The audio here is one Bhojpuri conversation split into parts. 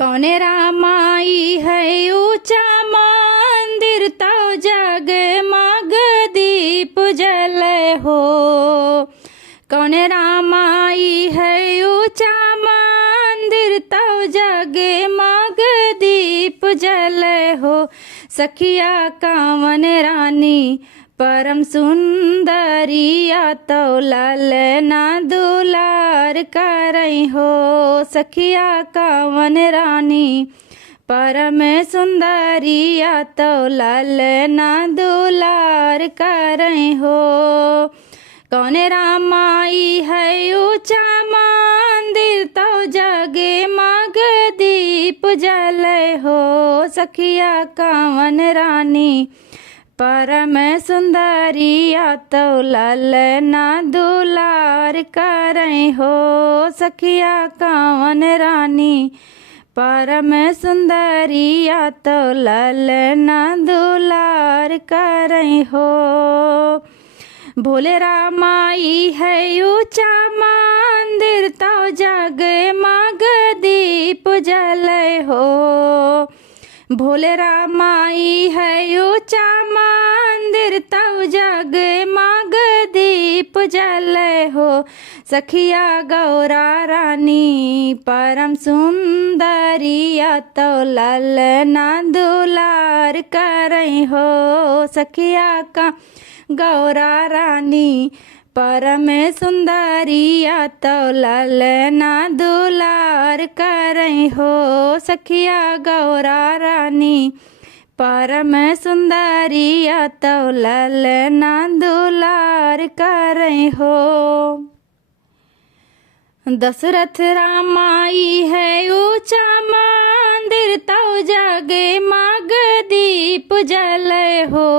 कौने रामाई है ऊंचा मंदिर तो जगमग दीप जले हो। कौने रामाई है ऊंचा मंदिर तो जगमग दीप जले हो। सखिया कावन रानी परम सुंदरिया तो ललना दुलार करई हो। सखिया कावन रानी परम सुंदरिया तो ललना दुलार करई हो। कौने रामाई है ऊंचा मंदिर तो जगे मग दीप जले हो। सखिया कावन रानी परम सुंदरिया तो ललना दुलार करई हो। सखिया कावन रानी परम सुंदरिया तो ललना दुलार करई हो। भोले रामाई है ऊंचा मंदिर तो जगमग दीप जले हो। भोले रामाई है ऊंचा मंदिर तब जगमग दीप जले हो। सखिया गौरा रानी परम सुंदरिया तो ललना दुलार करई हो। सखिया का गौरा रानी परम सुंदरिया तो ललना दुलार करई हो। सखिया गौरा रानी परम सुंदरिया तो ललना दुलार करई हो। दशरथ रामाई है ऊंचा मंदिर तो जगे मग दीप जले हो।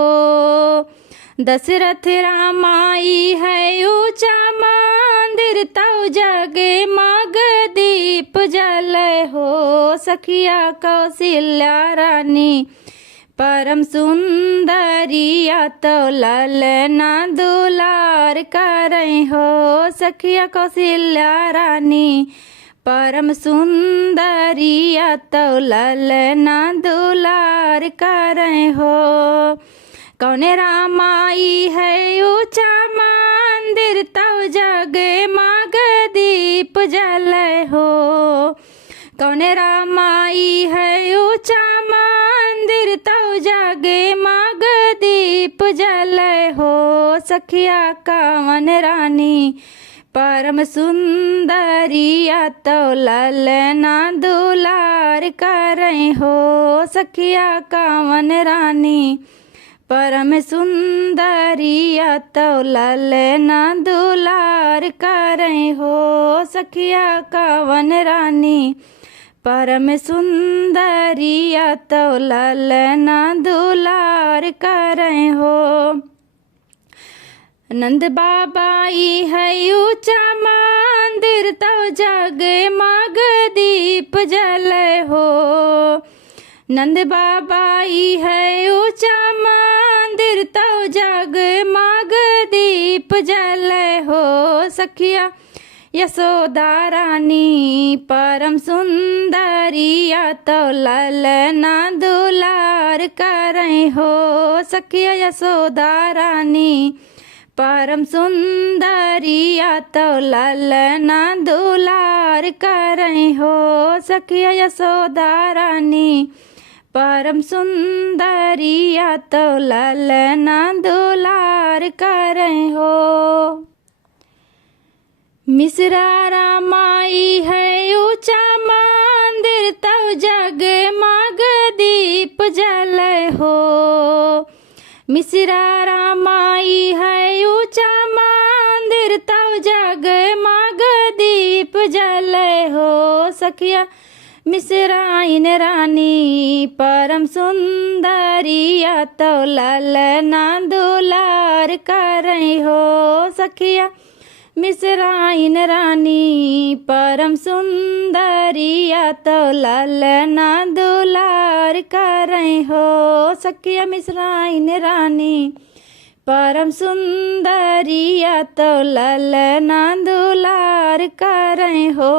दशरथ रामाई है ऊंचा मंदिर तो जगे मग दीप जले हो। सखिया कौशल्या रानी परम सुंदरिया तो ललना दुलार करई हो। सखिया कौशल्या रानी परम सुंदरिया तो ललना दुलार करई हो। कौने रामाई है ऊंचा मंदिर तो जगमग दीप जले हो। कौने रामाई है ऊंचा मंदिर तो जगमग दीप जले हो। सखिया कावन रानी परम सुंदरिया तो ललना दुलार करई हो। सखिया कावन रानी परम सुंदरिया तो ललना दुलार करई हो। सखिया कावन रानी परम सुंदरिया तो ललना दुलार करई हो। नंद बाबाई है ऊंचा मंदिर तो जगमग दीप जले हो। नंद बाबाई है ऊंचा मंदिर तो जगमग दीप जले हो। सखिया यशोदा रानी परम सुंदरिया तो ललना दुलार करई हो। सखिया यशोदा रानी परम सुंदरिया तो ललना दुलार करई हो। सखिया यशोदा रानी परम सुंदरिया तो ललना दुलार करई हो। मिश्रा रामाई है ऊंचा मंदिर तो जगमग दीप जले हो। मिश्रा रामाई है ऊंचा मंदिर तो जगमग दीप जले हो। सखिया मिश्राइन रानी परम सुंदरिया तो ललना दुलार करई हो। सखिया मिश्राइन रानी परम सुंदरिया तो ललना दुलार करई हो। सखिया मिश्राइन रानी परम सुंदरिया तो ललना दुलार करई हो।